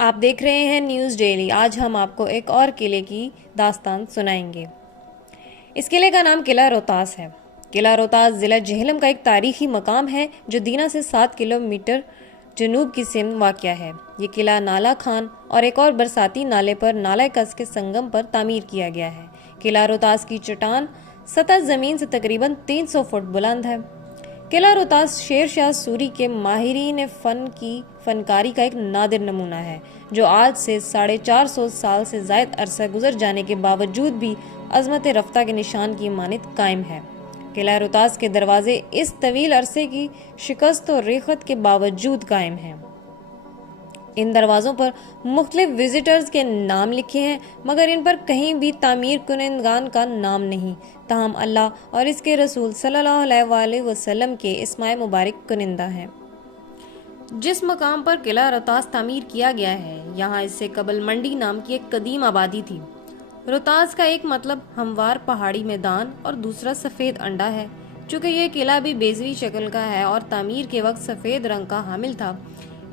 آپ دیکھ رہے ہیں نیوز ڈیلی۔ آج ہم آپ کو ایک اور قلعے کی داستان سنائیں گے۔ اس قلعے کا نام قلعہ روہتاس ہے۔ قلعہ روہتاس ضلع جہلم کا ایک تاریخی مقام ہے جو دینا سے 7 کلومیٹر جنوب کی سمت واقع ہے۔ یہ قلعہ نالا خان اور ایک اور برساتی نالے پر نالہ کس کے سنگم پر تعمیر کیا گیا ہے۔ قلعہ روہتاس کی چٹان سطح زمین سے تقریباً 300 فٹ بلند ہے۔ قلعہ روہتاس شیر شاہ سوری کے ماہرین فن کی فنکاری کا ایک نادر نمونہ ہے جو آج سے 450 سال سے زائد عرصہ گزر جانے کے باوجود بھی عظمت رفتہ کے نشان کی مانند قائم ہے۔ قلعہ روہتاس کے دروازے اس طویل عرصے کی شکست و ریخت کے باوجود قائم ہیں۔ ان دروازوں پر مختلف وزٹرز کے نام لکھے ہیں مگر ان پر کہیں بھی تعمیر کنندگان کا نام نہیں، تاہم اللہ اور اس کے رسول صلی اللہ علیہ وآلہ وسلم کے اسماء مبارک کنندہ ہیں۔ جس مقام پر قلعہ روہتاس تعمیر کیا گیا ہے یہاں اس سے قبل منڈی نام کی ایک قدیم آبادی تھی۔ روہتاس کا ایک مطلب ہموار پہاڑی میدان اور دوسرا سفید انڈا ہے۔ چونکہ یہ قلعہ بھی بیضوی شکل کا ہے اور تعمیر کے وقت سفید رنگ کا حامل تھا،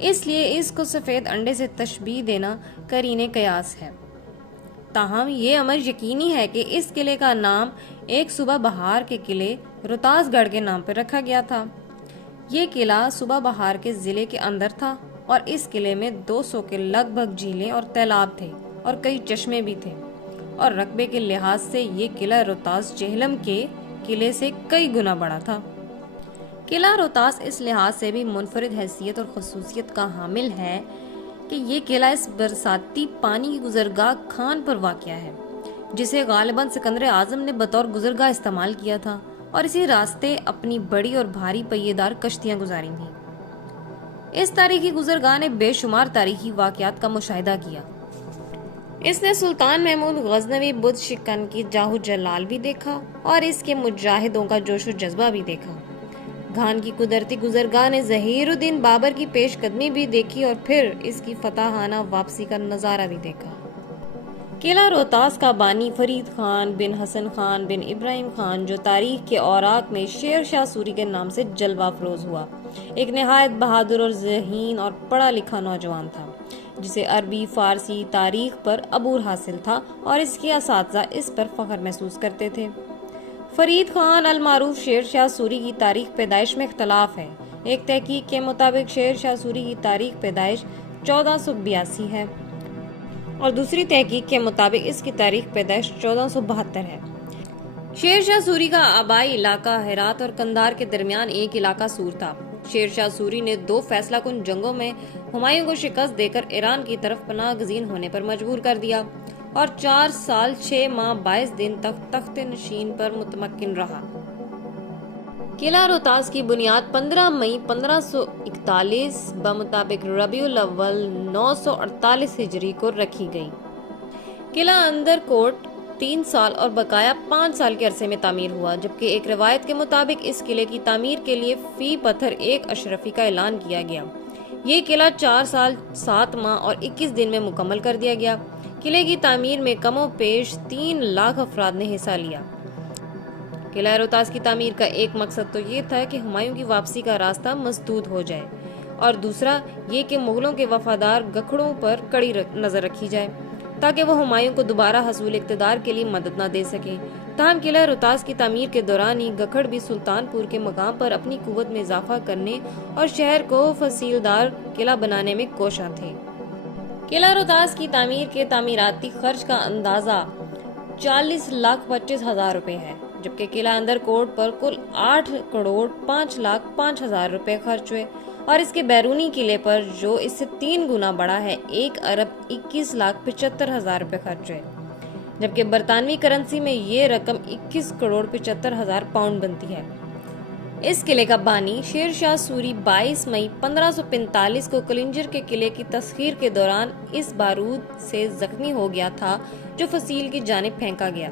اس لیے اس کو سفید انڈے سے تشبیہ دینا قرین قیاس ہے۔ تاہم یہ امر یقینی ہے کہ اس قلعے کا نام ایک صوبہ بہار کے قلعے روہتاس گڑھ کے نام پر رکھا گیا تھا۔ یہ قلعہ صوبہ بہار کے ضلع کے اندر تھا اور اس قلعے میں 200 کے لگ بھگ جھیلیں اور تالاب تھے اور کئی چشمے بھی تھے، اور رقبے کے لحاظ سے یہ قلعہ روہتاس جہلم کے قلعے سے کئی گنا بڑا تھا۔ قلعہ روہتاس اس لحاظ سے بھی منفرد حیثیت اور خصوصیت کا حامل ہے کہ یہ قلعہ اس برساتی پانی کی گزرگاہ خان پر واقع ہے جسے غالباً سکندر اعظم نے بطور گزرگاہ استعمال کیا تھا، اور اسی راستے اپنی بڑی اور بھاری پہیے دار کشتیاں گزاری تھیں۔ اس تاریخی گزرگاہ نے بے شمار تاریخی واقعات کا مشاہدہ کیا۔ اس نے سلطان محمود غزنوی بدھ شکن کی جاہو جلال بھی دیکھا اور اس کے مجاہدوں کا جوش و جذبہ بھی دیکھا۔ گھان کی قدرتی گزرگاہ نے ظہیر الدین بابر کی پیش قدمی بھی دیکھی اور پھر اس کی فتحانہ واپسی کا نظارہ بھی دیکھا۔ قلعہ روہتاس کا بانی فرید خان بن حسن خان بن ابراہیم خان جو تاریخ کے اوراق میں شیر شاہ سوری کے نام سے جلوہ افروز ہوا، ایک نہایت بہادر اور ذہین اور پڑھا لکھا نوجوان تھا جسے عربی فارسی تاریخ پر عبور حاصل تھا اور اس کے اساتذہ اس پر فخر محسوس کرتے تھے۔ فرید خان المعروف شیر شاہ سوری کی تاریخ پیدائش میں اختلاف ہے۔ ایک تحقیق کے مطابق شیر شاہ سوری کی تاریخ پیدائش 1482 ہے اور دوسری تحقیق کے مطابق اس کی تاریخ پیدائش 1472 ہے۔ شیر شاہ سوری کا آبائی علاقہ ہرات اور قندھار کے درمیان ایک علاقہ سور تھا۔ شیر شاہ سوری نے 2 فیصلہ کن جنگوں میں ہمایوں کو شکست دے کر ایران کی طرف پناہ گزین ہونے پر مجبور کر دیا اور 4 سال 6 ماہ 22 دن تک تخت نشین پر متمکن رہا۔ قلعہ روہتاس کی بنیاد 15 مئی 1541 بمطابق ربیع الاول 948 ہجری کو رکھی گئی۔ قلعہ اندر کوٹ 3 سال اور بقایا 5 سال کے عرصے میں تعمیر ہوا، جبکہ ایک روایت کے مطابق اس قلعے کی تعمیر کے لیے فی پتھر 1 اشرفی کا اعلان کیا گیا۔ یہ قلعہ 4 سال 7 ماہ اور 21 دن میں مکمل کر دیا گیا۔ قلعے کی تعمیر میں کم و بیش 3 لاکھ افراد نے حصہ لیا۔ قلعہ روہتاس کی تعمیر کا ایک مقصد تو یہ تھا کہ ہمایوں کی واپسی کا راستہ مسدود ہو جائے اور دوسرا یہ کہ مغلوں کے وفادار گکھڑوں پر کڑی نظر رکھی جائے تاکہ وہ ہمایوں کو دوبارہ حصول اقتدار کے لیے مدد نہ دے سکیں۔ تاہم قلعہ روہتاس کی تعمیر کے دوران ہی گکھڑ بھی سلطان پور کے مقام پر اپنی قوت میں اضافہ کرنے اور شہر کو فصیلدار قلعہ بنانے میں کوشاں تھے۔ قلعہ روہتاس کی تعمیر کے تعمیراتی خرچ کا اندازہ 40,25,000 روپے ہے، جبکہ قلعہ اندر کوٹ پر کل 8,05,05,000 روپے خرچ ہوئے اور اس کے بیرونی قلعے پر جو اس سے 3 گنا بڑا ہے 1,21,75,000 روپے خرچ ہوئے، جبکہ برطانوی کرنسی میں یہ رقم 21,75,000 پاؤنڈ بنتی ہے۔ اس قلعے کا بانی شیر شاہ سوری 22 مئی 1545 کو کلنجر کے قلعے کی تسخیر کے دوران اس بارود سے زخمی ہو گیا تھا جو فصیل کی جانب پھینکا گیا،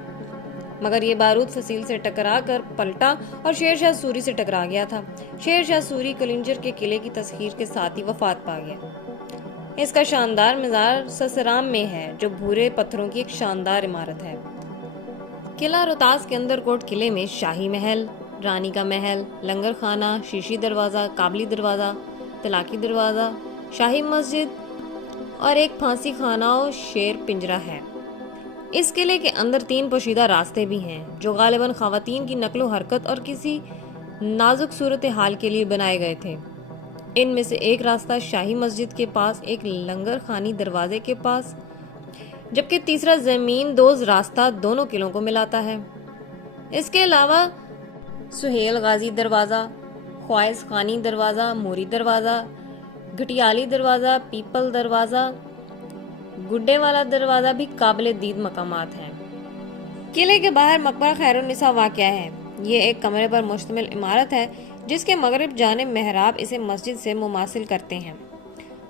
مگر یہ بارود فصیل سے ٹکرا کر پلٹا اور شیر شاہ سوری سے ٹکرا گیا تھا۔ شیر شاہ سوری کلنجر کے قلعے کی تسخیر کے ساتھ ہی وفات پا گیا۔ اس کا شاندار مزار سسرام میں ہے جو بھورے پتھروں کی ایک شاندار عمارت ہے۔ قلعہ روہتاس کے اندر کوٹ قلعے میں شاہی محل، رانی کا محل، لنگر خانہ، شیشی دروازہ، کابلی دروازہ، تلاکی دروازہ، شاہی مسجد، اور ایک پھانسی خانہ و شیر پنجرہ ہے۔ اس قلعے کے اندر 3 پوشیدہ راستے بھی ہیں جو غالباً خواتین کی نقل و حرکت اور کسی نازک صورتحال کے لیے بنائے گئے تھے۔ ان میں سے ایک راستہ شاہی مسجد کے پاس ایک لنگر خانی دروازے کے پاس، جبکہ تیسرا زمین دوز راستہ دونوں قلعوں کو ملاتا ہے۔ اس کے علاوہ سہیل غازی دروازہ، خواص خانی دروازہ، موری دروازہ، گھٹیالی دروازہ، پیپل دروازہ، گڈے والا دروازہ بھی قابل دید مقامات ہیں۔ قلعے کے باہر مقبرہ خیر النساء واقع ہے۔ یہ ایک کمرے پر مشتمل عمارت ہے جس کے مغرب جانب محراب اسے مسجد سے مماثل کرتے ہیں۔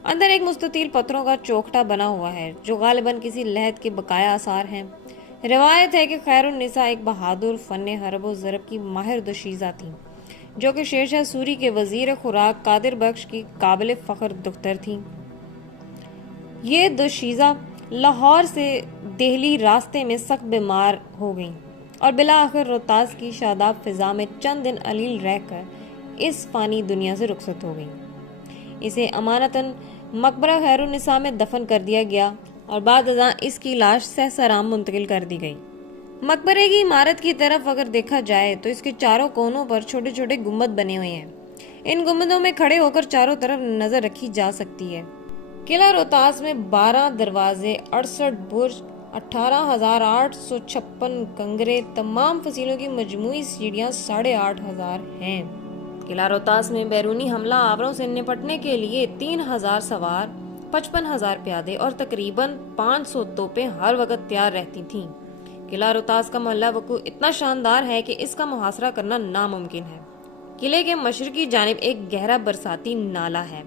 اندر ایک مستطیل پتھروں کا چوکھٹا بنا ہوا ہے جو غالباً کسی لحد کے بقایا آثار ہیں۔ روایت ہے کہ خیر النساء ایک بہادر فن حرب و ضرب کی ماہر دوشیزہ تھیں جو کہ شیر شاہ سوری کے وزیر خوراک قادر بخش کی قابل فخر دختر تھیں۔ یہ دوشیزہ لاہور سے دہلی راستے میں سخت بیمار ہو گئیں اور بالآخر روہتاس کی شاداب فضا میں چند دن علیل رہ کر اس فانی دنیا سے رخصت ہو گئیں۔ اسے امانتاً مقبرہ خیر النساء میں دفن کر دیا گیا اور بعد ازاں اس کی لاش سہسرام منتقل کر دی گئی۔ مقبرے کی عمارت کی طرف اگر دیکھا جائے تو اس کے چاروں کونوں پر چھوٹے چھوٹے گنبد بنے ہوئے ہیں۔ ان گنبدوں میں کھڑے ہو کر چاروں طرف نظر رکھی جا سکتی ہے۔ قلعہ روہتاس میں 12 دروازے، 68 برج، 18,856 کنگرے، تمام فصیلوں کی مجموعی سیڑھیاں 8,500 ہیں۔ قلعہ روہتاس میں بیرونی حملہ آوروں سے نپٹنے کے لیے 3,000 سوار، 55,000 پیادے اور تقریباً 500 توپیں ہر وقت تیار رہتی تھیں۔ قلعہ روہتاس کا محلہ وقوع اتنا شاندار ہے کہ اس کا محاصرہ کرنا ناممکن ہے۔ قلعے کے مشرقی جانب ایک گہرا برساتی نالہ ہے،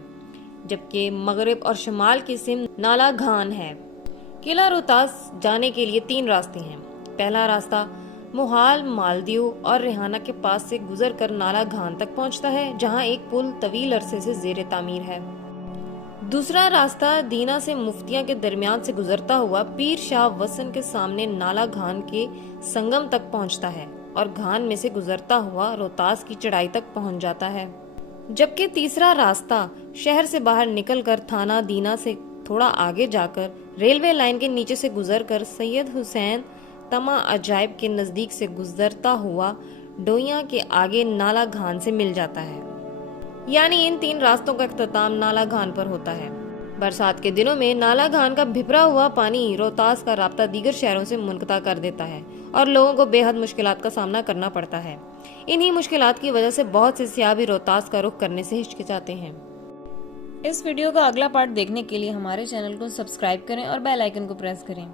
جبکہ مغرب اور شمال کی سمت نالہ گھان ہے۔ قلعہ روہتاس جانے کے لیے 3 راستے ہیں۔ پہلا راستہ موہال، مالدیو اور ریحانہ کے پاس سے گزر کر نالہ گھان تک پہنچتا ہے جہاں ایک پل طویل عرصے سے زیر تعمیر ہے۔ دوسرا راستہ دینا سے مفتیاں کے درمیان سے گزرتا ہوا پیر شاہ وسن کے سامنے نالہ گھان کے سنگم تک پہنچتا ہے اور گھان میں سے گزرتا ہوا روہتاس کی چڑھائی تک پہنچ جاتا ہے، جبکہ تیسرا راستہ شہر سے باہر نکل کر تھانہ دینا سے تھوڑا آگے جا کر ریلوے لائن کے نیچے سے گزر کر سید حسین تمہ عجائب کے نزدیک سے گزرتا ہوا ڈوئیاں کے آگے نالہ گھان سے مل جاتا ہے۔ یعنی ان 3 راستوں کا اختتام نالہ گھان پر ہوتا ہے۔ برسات کے دنوں میں نالہ گھان کا بھپرا ہوا پانی روہتاس کا رابطہ دیگر شہروں سے منقطع کر دیتا ہے اور لوگوں کو بے حد مشکلات کا سامنا کرنا پڑتا ہے۔ انہی مشکلات کی وجہ سے بہت سے سیاح بھی روہتاس کا رخ کرنے سے ہچکچاتے ہیں۔ اس ویڈیو کا اگلا پارٹ دیکھنے کے لیے ہمارے چینل کو سبسکرائب کریں اور بیل آئیکن کو پریس کریں۔